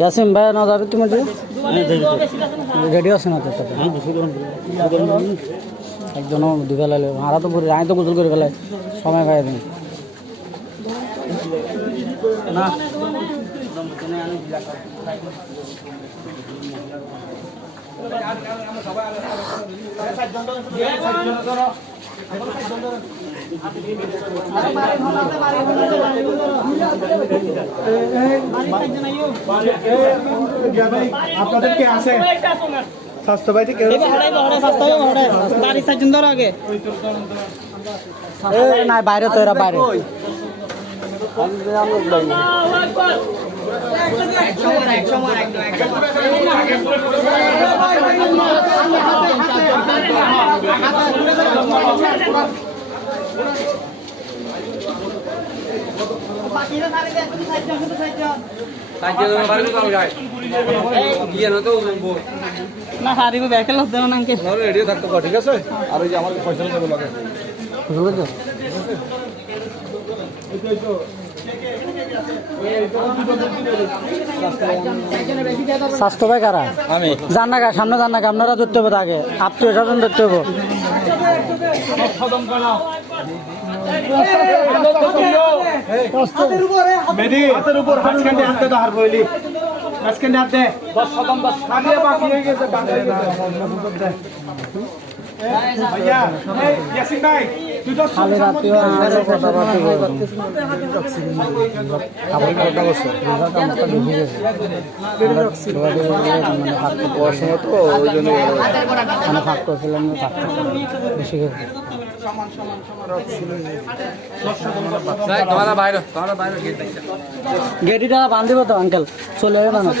ইয়াসিন ভাই না যাবে তুমি রেডি আছে না তো একজনও দুই ফেলাইলে হারা তো পরে আমি তো গোসল করে ফেলাই সময় পাই দিন না আপনাদের কে আছে স্বাস্থ্য ভাই থেকে না বাইরে তো এরা বাইরে না হারিব ব্যাকেল হতে না নাকি রেডি থাকতে পারো ঠিক আছে আর ওই যে আমার পয়সা দেবো লাগে বুঝলো স্বাস্থ্য ভাই কারা আমি জান না সামনে জান না আপনারা ধরতে হবে আগে আত্মীয় স্বজন ধরতে হবে হাতের উপর মাঝখানে হাতে তো হার বইলি মাঝখানে হাতে 10 শতম 10 আগে বাকি হয়ে গেছে ভাইয়া ইয়াসিন ভাই তুই তো খালি রাত্রিও আমাদের কথাবার্তা ফাঁক করছিলাম বেশি গেটিটা বান্ধিব তো আঙ্কেল চলে যাবে না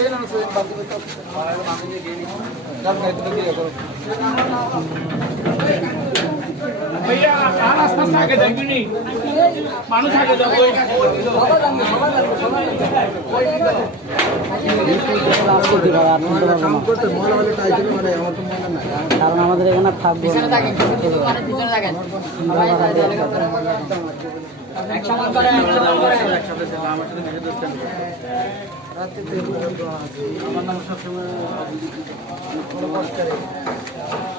মানুষ আগে কারণ আমাদের এখানে থাকবো আমার নাম সবসময়